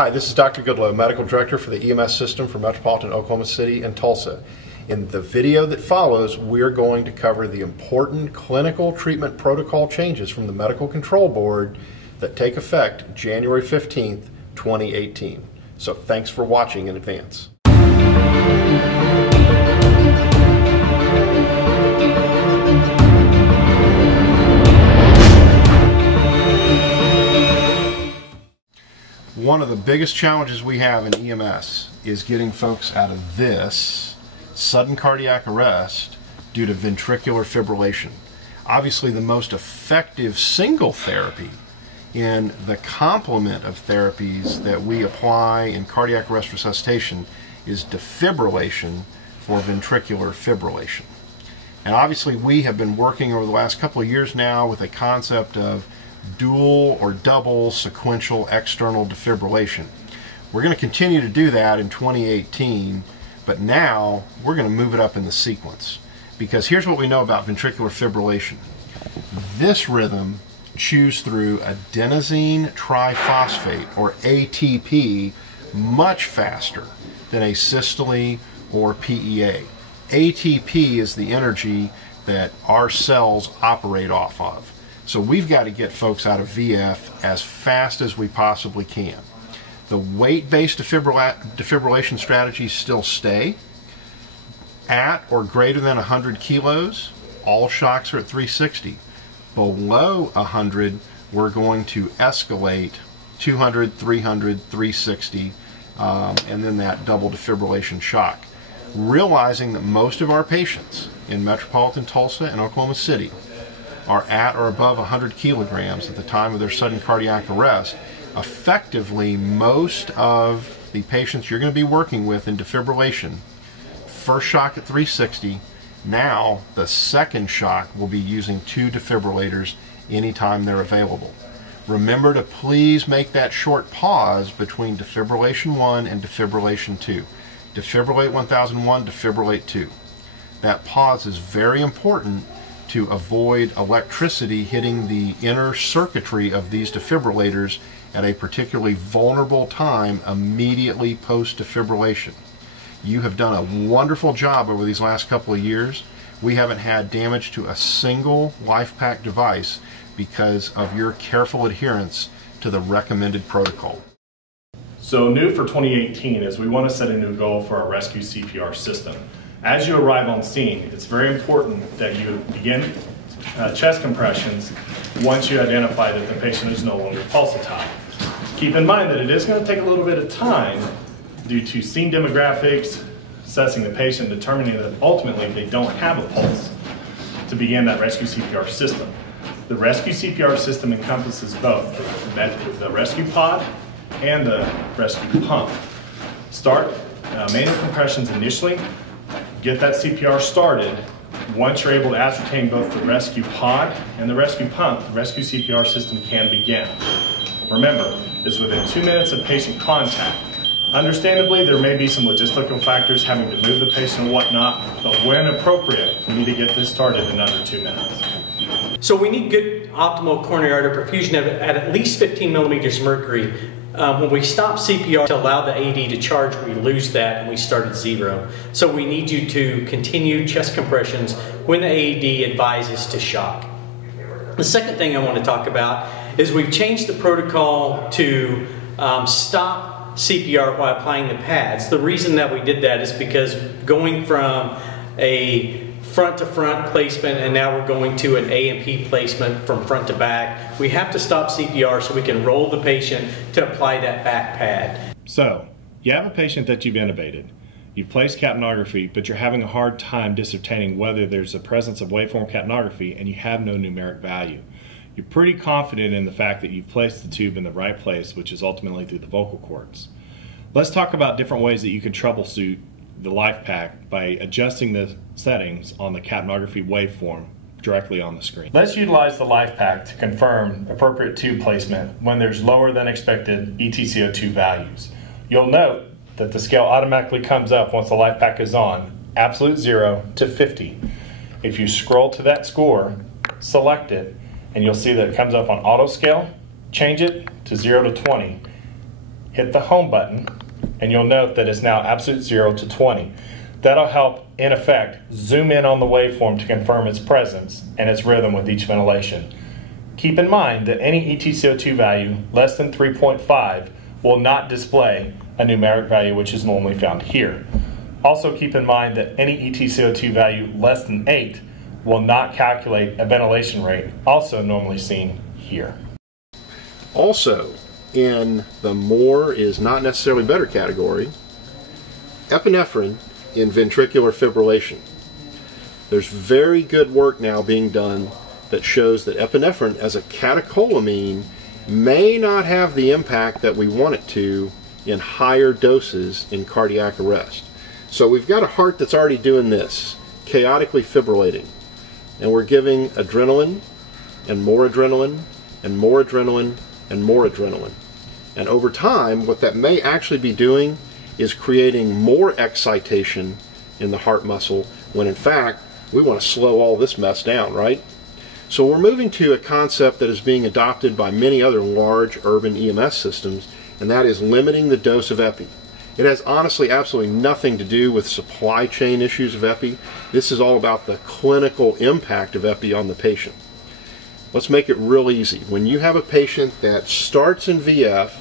Hi, this is Dr. Goodloe, Medical Director for the EMS System for Metropolitan Oklahoma City and Tulsa. In the video that follows, we're going to cover the important clinical treatment protocol changes from the Medical Control Board that take effect January 15th, 2018. So thanks for watching in advance. One of the biggest challenges we have in EMS is getting folks out of this sudden cardiac arrest due to ventricular fibrillation. Obviously, the most effective single therapy in the complement of therapies that we apply in cardiac arrest resuscitation is defibrillation for ventricular fibrillation. And obviously, we have been working over the last couple of years now with a concept of dual or double sequential external defibrillation. We're going to continue to do that in 2018, but now we're going to move it up in the sequence. Because here's what we know about ventricular fibrillation. This rhythm chews through adenosine triphosphate, or ATP, much faster than asystole or PEA. ATP is the energy that our cells operate off of. So we've got to get folks out of VF as fast as we possibly can. The weight-based defibrillation strategies still stay. At or greater than 100 kilos, all shocks are at 360. Below 100, we're going to escalate 200, 300, 360, and then that double defibrillation shock. Realizing that most of our patients in Metropolitan Tulsa and Oklahoma City are at or above 100 kilograms at the time of their sudden cardiac arrest, effectively most of the patients you're going to be working with in defibrillation, first shock at 360, now the second shock will be using 2 defibrillators anytime they're available. Remember to please make that short pause between defibrillation 1 and defibrillation 2. Defibrillate 1001, defibrillate 2. That pause is very important to avoid electricity hitting the inner circuitry of these defibrillators at a particularly vulnerable time immediately post-defibrillation. You have done a wonderful job over these last couple of years. We haven't had damage to a single LifePak device because of your careful adherence to the recommended protocol. So new for 2018 is we want to set a new goal for our rescue CPR system. As you arrive on scene, it's very important that you begin chest compressions once you identify that the patient is no longer pulsatile. Keep in mind that it is going to take a little bit of time due to scene demographics, assessing the patient, determining that ultimately they don't have a pulse to begin that rescue CPR system. The rescue CPR system encompasses both the rescue pod and the rescue pump. Start manual compressions initially. Get that CPR started. Once you're able to ascertain both the rescue pod and the rescue pump, the rescue CPR system can begin. Remember, it's within 2 minutes of patient contact. Understandably, there may be some logistical factors having to move the patient and whatnot, but when appropriate, we need to get this started in under 2 minutes. So we need good optimal coronary artery perfusion at least 15 millimeters mercury. When we stop CPR to allow the AED to charge, we lose that and we start at 0. So we need you to continue chest compressions when the AED advises to shock. The second thing I want to talk about is we've changed the protocol to stop CPR while applying the pads. The reason that we did that is because going from a front-to-front placement and now we're going to an A&P placement from front to back, we have to stop CPR so we can roll the patient to apply that back pad. So, you have a patient that you've intubated. You've placed capnography, but you're having a hard time discerning whether there's a presence of waveform capnography and you have no numeric value. You're pretty confident in the fact that you've placed the tube in the right place, which is ultimately through the vocal cords. Let's talk about different ways that you can troubleshoot the LifePak by adjusting the settings on the capnography waveform directly on the screen. Let's utilize the LifePak to confirm appropriate tube placement when there's lower than expected ETCO2 values. You'll note that the scale automatically comes up once the LifePak is on, absolute 0 to 50. If you scroll to that score, select it, and you'll see that it comes up on auto scale, change it to 0 to 20, hit the home button, and you'll note that it's now absolute 0 to 20. That'll help, in effect, zoom in on the waveform to confirm its presence and its rhythm with each ventilation. Keep in mind that any ETCO2 value less than 3.5 will not display a numeric value, which is normally found here. Also keep in mind that any ETCO2 value less than 8 will not calculate a ventilation rate, also normally seen here. Also, in the more is not necessarily better category, epinephrine in ventricular fibrillation. There's very good work now being done that shows that epinephrine as a catecholamine may not have the impact that we want it to in higher doses in cardiac arrest. So we've got a heart that's already doing this, chaotically fibrillating, and we're giving adrenaline and more adrenaline and more adrenaline and more adrenaline. And over time, what that may actually be doing is creating more excitation in the heart muscle, when in fact we want to slow all this mess down, right? So we're moving to a concept that is being adopted by many other large urban EMS systems, and that is limiting the dose of epi. It has honestly absolutely nothing to do with supply chain issues of epi. This is all about the clinical impact of epi on the patient. Let's make it real easy. When you have a patient that starts in VF,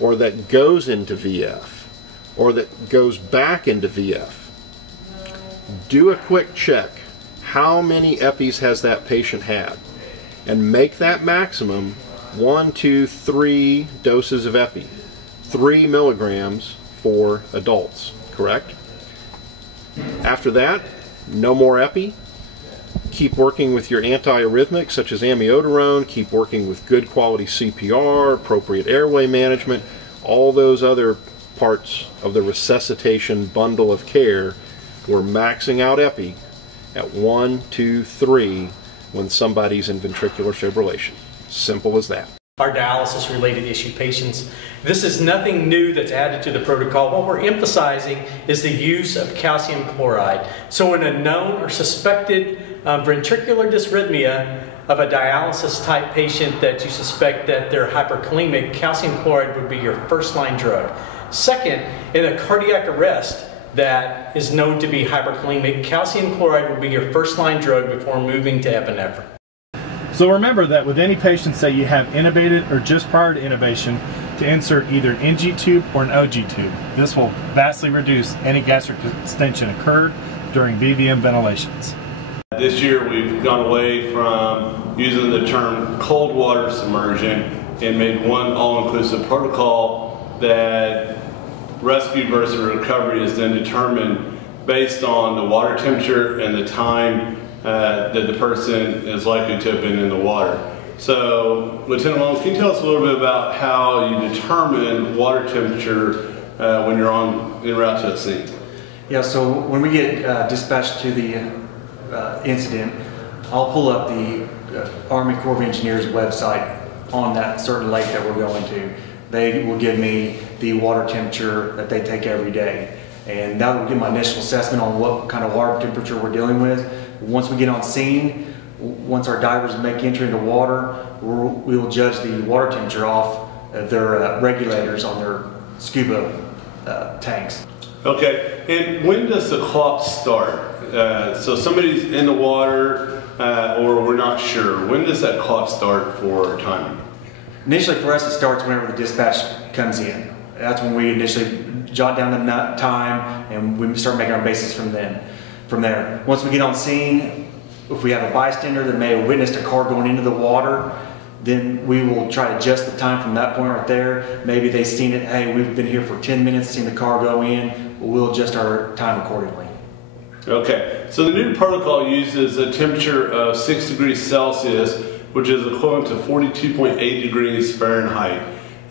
or that goes into VF, or that goes back into VF, do a quick check. How many EPIs has that patient had? And make that maximum 1, 2, 3 doses of epi. 3 milligrams for adults, correct? After that, no more epi. Keep working with your antiarrhythmics such as amiodarone. Keep working with good quality CPR, appropriate airway management, all those other parts of the resuscitation bundle of care. We're maxing out epi at 1, 2, 3 when somebody's in ventricular fibrillation. Simple as that. Our dialysis related issue patients, this is nothing new that's added to the protocol. What we're emphasizing is the use of calcium chloride. So in a known or suspected ventricular dysrhythmia of a dialysis type patient that you suspect that they're hyperkalemic, calcium chloride would be your first line drug. Second, in a cardiac arrest that is known to be hyperkalemic, calcium chloride will be your first line drug before moving to epinephrine. So remember that with any patients that you have intubated or just prior to intubation, to insert either an NG tube or an OG tube. This will vastly reduce any gastric distension occurred during BVM ventilations. This year we've gone away from using the term cold water submersion and made one all-inclusive protocol that rescue versus recovery is then determined based on the water temperature and the time that the person is likely to have been in the water. So, Lieutenant Knoles, can you tell us a little bit about how you determine water temperature when you're en route to a scene? Yeah, so when we get dispatched to the incident, I'll pull up the Army Corps of Engineers website on that certain lake that we're going to. They will give me the water temperature that they take every day, and that will give my initial assessment on what kind of water temperature we're dealing with. Once we get on scene, once our divers make entry into water, we will judge the water temperature off of their regulators on their scuba tanks. Okay, and when does the clock start? So somebody's in the water or we're not sure. When does that clock start for timing? Initially for us it starts whenever the dispatch comes in. That's when we initially jot down the time and we start making our basis from there. Once we get on scene, if we have a bystander that may have witnessed a car going into the water, then we will try to adjust the time from that point right there. Maybe they've seen it, hey, we've been here for 10 minutes, seen the car go in, we'll adjust our time accordingly. Okay, so the new protocol uses a temperature of 6 degrees Celsius, which is equivalent to 42.8 degrees Fahrenheit.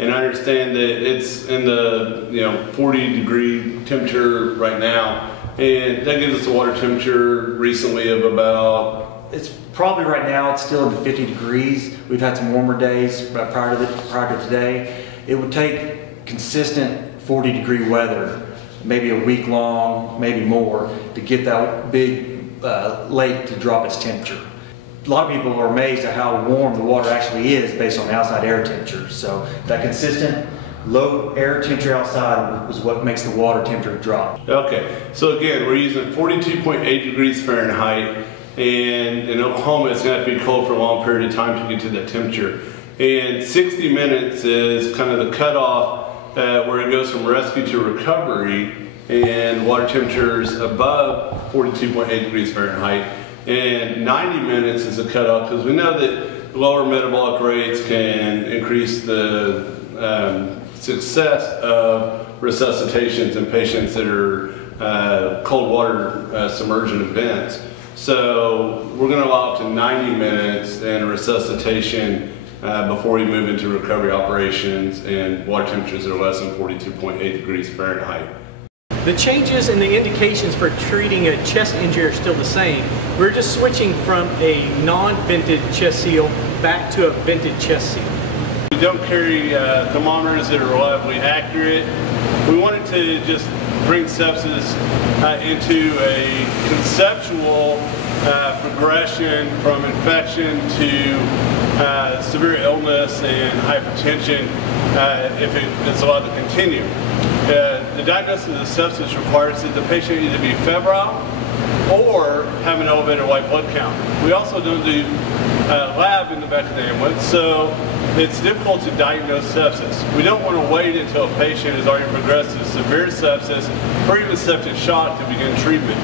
And I understand that it's in the 40 degree temperature right now, and that gives us a water temperature recently of about... It's probably right now, it's still in the 50 degrees. We've had some warmer days prior to today. It would take consistent 40 degree weather, maybe a week long, maybe more, to get that big lake to drop its temperature. A lot of people are amazed at how warm the water actually is based on the outside air temperature. So that consistent Low air temperature outside was what makes the water temperature drop. Okay, so again, we're using 42.8 degrees Fahrenheit, and in Oklahoma it's going to have to be cold for a long period of time to get to that temperature. And 60 minutes is kind of the cutoff where it goes from rescue to recovery, and water temperatures above 42.8 degrees Fahrenheit. And 90 minutes is the cutoff because we know that lower metabolic rates can increase the success of resuscitations in patients that are cold water submersion events. So we're going to allow up to 90 minutes in resuscitation before we move into recovery operations and water temperatures that are less than 42.8 degrees Fahrenheit. The changes and the indications for treating a chest injury are still the same. We're just switching from a non-vented chest seal back to a vented chest seal. We don't carry thermometers that are reliably accurate. We wanted to just bring sepsis into a conceptual progression from infection to severe illness and hypertension if it's allowed to continue. The diagnosis of sepsis requires that the patient either be febrile or have an elevated white blood count. We also don't do lab in the back of the ambulance, so it's difficult to diagnose sepsis. We don't want to wait until a patient has already progressed to severe sepsis or even septic shock to begin treatment.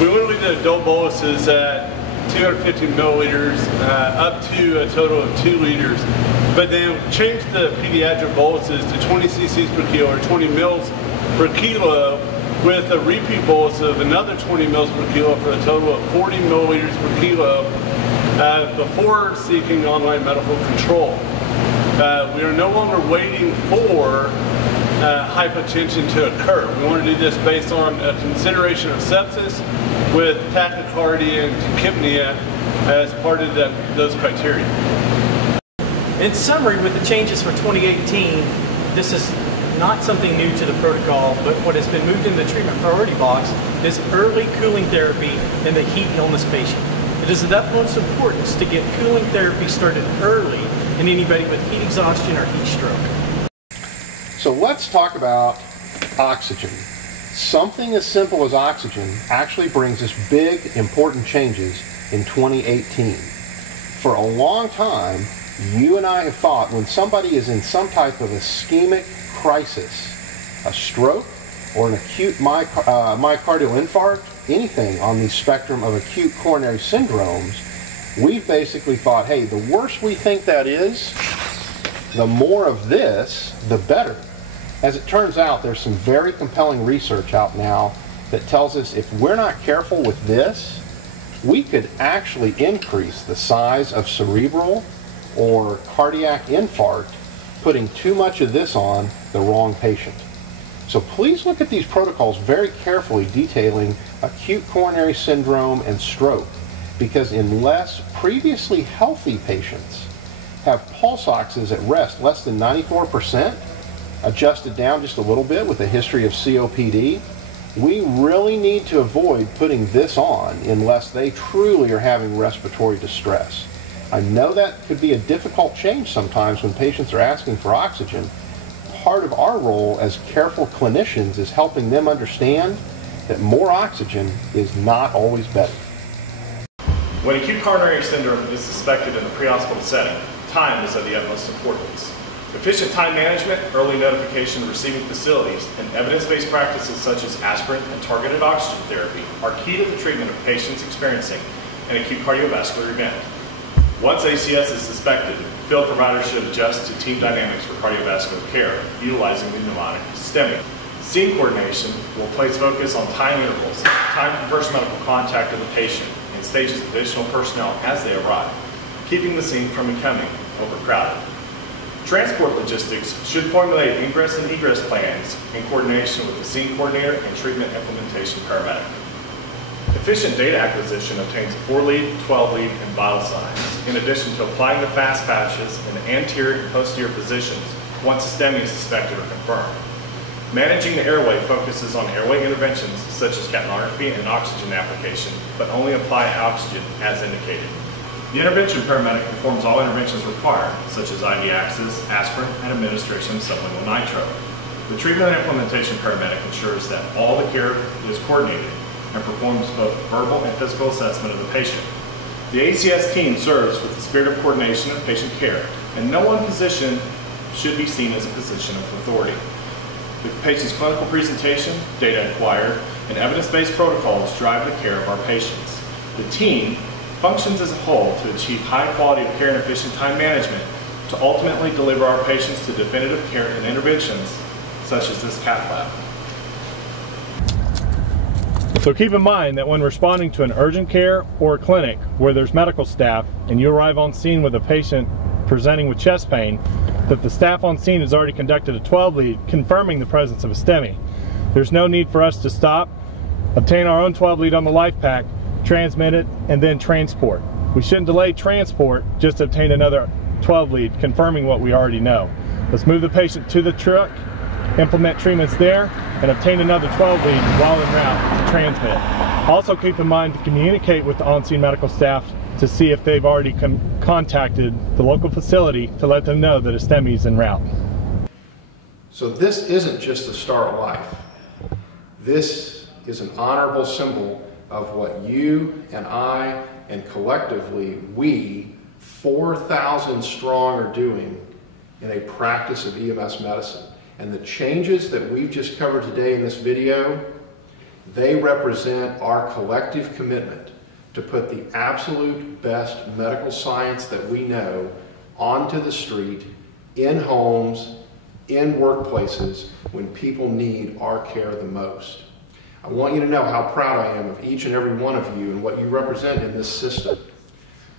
We want to leave the adult boluses at 250 milliliters up to a total of 2 liters, but then change the pediatric boluses to 20 cc's per kilo or 20 mils per kilo with a repeat bolus of another 20 mils per kilo for a total of 40 milliliters per kilo before seeking online medical control. We are no longer waiting for hypotension to occur. We want to do this based on a consideration of sepsis with tachycardia and tachypnea as part of those criteria. In summary, with the changes for 2018, this is not something new to the protocol, but what has been moved in the treatment priority box is early cooling therapy in the heat illness patient. It is of the utmost importance to get cooling therapy started early in anybody with heat exhaustion or heat stroke. So let's talk about oxygen. Something as simple as oxygen actually brings us big, important changes in 2018. For a long time, you and I have thought when somebody is in some type of ischemic crisis, a stroke or an acute myocardial infarct, anything on the spectrum of acute coronary syndromes, we've basically thought, hey, the worse we think that is, the more of this, the better. As it turns out, there's some very compelling research out now that tells us if we're not careful with this, we could actually increase the size of cerebral or cardiac infarct putting too much of this on the wrong patient. So please look at these protocols very carefully detailing acute coronary syndrome and stroke, because unless previously healthy patients have pulse oxes at rest less than 94%, adjusted down just a little bit with a history of COPD, we really need to avoid putting this on unless they truly are having respiratory distress. I know that could be a difficult change sometimes when patients are asking for oxygen. Part of our role as careful clinicians is helping them understand that more oxygen is not always better. When acute coronary syndrome is suspected in the pre-hospital setting, time is of the utmost importance. Efficient time management, early notification of receiving facilities, and evidence-based practices such as aspirin and targeted oxygen therapy are key to the treatment of patients experiencing an acute cardiovascular event. Once ACS is suspected, field providers should adjust to team dynamics for cardiovascular care, utilizing the mnemonic STEMI. Scene coordination will place focus on time intervals, time from first medical contact of the patient, and stages additional personnel as they arrive, keeping the scene from becoming overcrowded. Transport logistics should formulate ingress and egress plans in coordination with the scene coordinator and treatment implementation paramedic. Efficient data acquisition obtains 4-lead, 12-lead, and vital signs, in addition to applying the fast patches in the anterior and posterior positions once a STEMI is suspected or confirmed. Managing the airway focuses on airway interventions such as capnography and oxygen application, but only apply oxygen as indicated. The intervention paramedic performs all interventions required, such as IV access, aspirin, and administration of sublingual nitro. The treatment and implementation paramedic ensures that all the care is coordinated and performs both verbal and physical assessment of the patient. The ACS team serves with the spirit of coordination and patient care, and no one position should be seen as a position of authority. The patient's clinical presentation, data acquired, and evidence-based protocols drive the care of our patients. The team functions as a whole to achieve high quality of care and efficient time management to ultimately deliver our patients to definitive care and interventions such as this cath lab. So keep in mind that when responding to an urgent care or a clinic where there's medical staff and you arrive on scene with a patient presenting with chest pain, that the staff on scene has already conducted a 12 lead confirming the presence of a STEMI. There's no need for us to stop, obtain our own 12 lead on the life pack, transmit it, and then transport. We shouldn't delay transport just to obtain another 12 lead confirming what we already know. Let's move the patient to the truck, implement treatments there, and obtain another 12 lead while en route to transmit. Also keep in mind to communicate with the on-scene medical staff to see if they've already contacted the local facility to let them know that a STEMI is en route. So this isn't just the start of life. This is an honorable symbol of what you and I and collectively we, 4,000 strong, are doing in a practice of EMS medicine. And the changes that we've just covered today in this video, they represent our collective commitment to put the absolute best medical science that we know onto the street, in homes, in workplaces, when people need our care the most. I want you to know how proud I am of each and every one of you and what you represent in this system.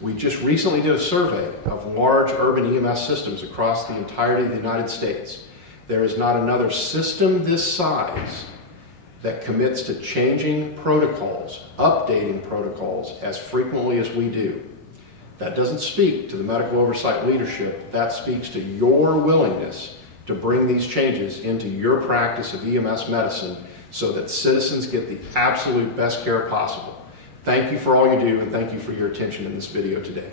We just recently did a survey of large urban EMS systems across the entirety of the United States. There is not another system this size that commits to changing protocols, updating protocols as frequently as we do. That doesn't speak to the medical oversight leadership. That speaks to your willingness to bring these changes into your practice of EMS medicine so that citizens get the absolute best care possible. Thank you for all you do, and thank you for your attention in this video today.